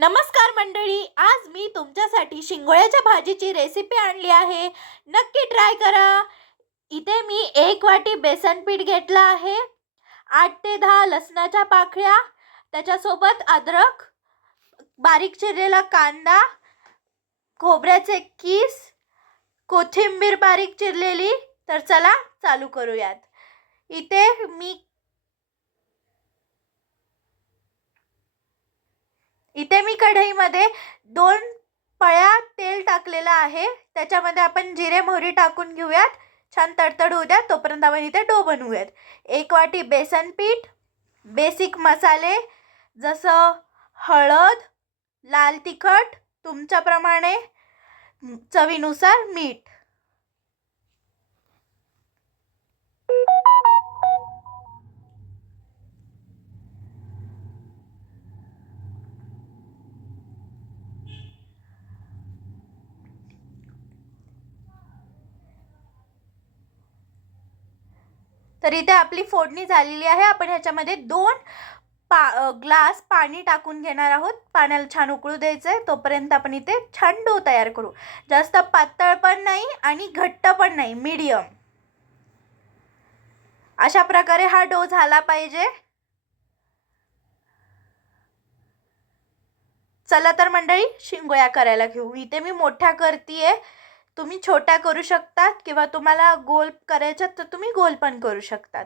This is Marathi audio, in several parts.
नमस्कार मंडळी, आज मी तुमच्यासाठी शिंगोळ्याच्या भाजीची रेसिपी आणली आहे. नक्की ट्राय करा. इथे मी 1 वाटी बेसन पीठ घेतलं आहे, 8 ते 10 लसणाच्या पाकळ्या, त्याच्यासोबत अद्रक, बारीक चिरलेला कांदा, खोबऱ्याचे कीस, कोथिंबीर बारीक चिरलेली. तर चला चालू करूयात. इथे मी कढईमध्ये 2 पळ्या तेल टाकलेलं आहे. त्याच्यामध्ये आपण जिरे मोहरी टाकून घेऊयात. छान तडतड होऊ द्या, तोपर्यंत आपण इथे डो बनवूयात. 1 वाटी बेसन पीठ, बेसिक मसाले जसं हळद, लाल तिखट, तुमच्याप्रमाणे चवीनुसार मीठ. तर इथे आपली फोडणी झालेली आहे. आपण ह्याच्यामध्ये 2 ग्लास पाणी टाकून घेणार आहोत. पाण्याला छान उकळू द्यायचं आहे. तोपर्यंत आपण इथे छान डो तयार करू. जास्त पातळ पण नाही आणि घट्ट पण नाही, मीडियम अशा प्रकारे हा डो झाला पाहिजे. चला तर मंडळी, शिंगोळ्या करायला घेऊ. इथे मी मोठ्या करतीये, तुम्ही छोट्या करू शकतात किंवा तुम्हाला गोल करायच्यात तर तुम्ही गोल पण करू शकतात.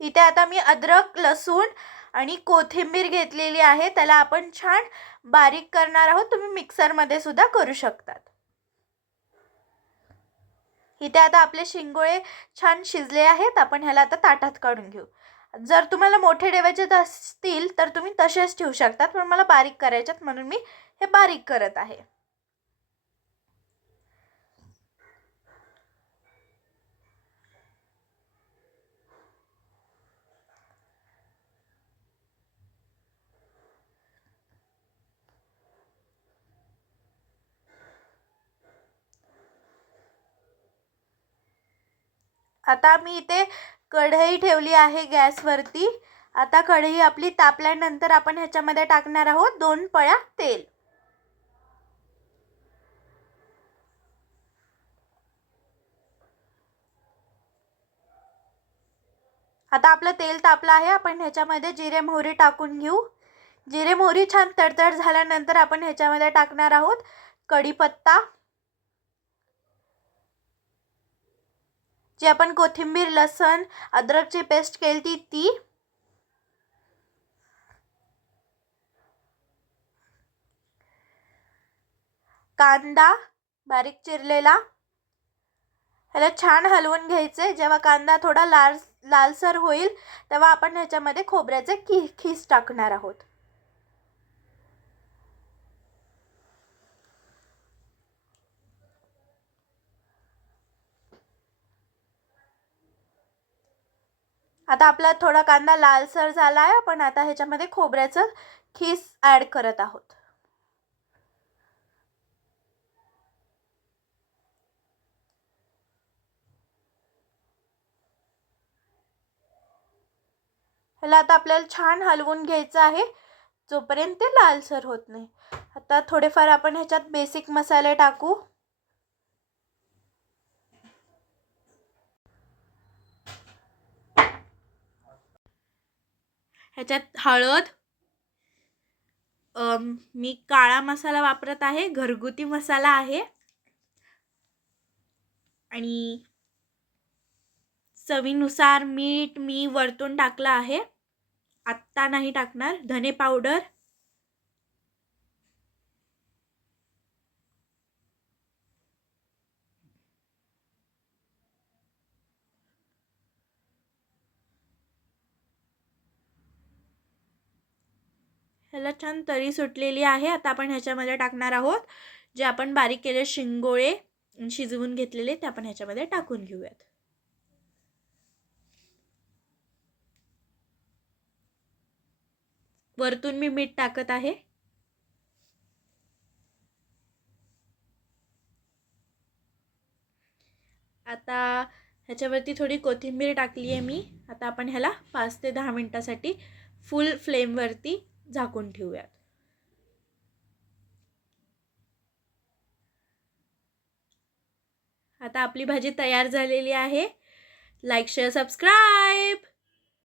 इथे आता मी अद्रक, लसूण आणि कोथिंबीर घेतलेली आहे. त्याला आपण छान बारीक करणार आहोत. तुम्ही मिक्सरमध्ये सुद्धा करू शकतात. इथे आता आपले शिंगोळे छान शिजले आहेत. आपण ह्याला आता ताटात काढून घेऊ. जर तुम्हाला मोठे ठेवायचे असतील तर तुम्ही तसेच ठेवू शकतात, पण मला बारीक करायच्यात म्हणून मी हे बारीक करत आहे. आता मी इथे कढई ठेवली आहे गॅसवरती. आता कढई आपली तापल्यानंतर आपण ह्याच्यामध्ये टाकणार आहोत 2 पळ्या तेल. आता आपलं तेल तापलं आहे. आपण ह्याच्यामध्ये जिरे मोहरी टाकून घेऊ. जिरे मोहरी छान तडतड झाल्यानंतर आपण ह्याच्यामध्ये टाकणार आहोत कढीपत्ता, जी आपण कोथिंबीर, लसण, अद्रकची पेस्ट केली ती, कांदा बारीक चिरलेला. ह्याला छान हलवून घ्यायचे. जेव्हा कांदा थोडा लालसर होईल तेव्हा आपण ह्याच्यामध्ये खोबऱ्याचे खीस टाकणार आहोत. आता आपला थोडा कांदा लालसर झाला आहे. आपण आता ह्याच्यामध्ये खोबऱ्याचं खीस ॲड करत आहोत. ह्याला आता आपल्याला छान हलवून घ्यायचं आहे जोपर्यंत ते लालसर होत नाही. आता थोडेफार आपण ह्याच्यात बेसिक मसाले टाकू. ह्याच्यात हळद, मी काळा मसाला वापरत आहे, घरगुती मसाला आहे, आणि चवीनुसार मीठ मी वरतून टाकलं आहे, आत्ता नाही टाकणार. धने पावडर, ह्याला छान तरी सुटलेली आहे. आता आपण ह्याच्यामध्ये टाकणार आहोत जे आपण बारीक केले शिंगोळे शिजवून घेतलेले, ते आपण ह्याच्यामध्ये टाकून घेऊयात. वरतून मी मीठ टाकत आहे. आता ह्याच्यावरती थोडी कोथिंबीर टाकली आहे मी. आता आपण ह्याला 5 ते 10 मिनटासाठी फुल फ्लेमवरती झाकून ठेवूयात. आता आपली भाजी तयार झालेली आहे. Like share subscribe.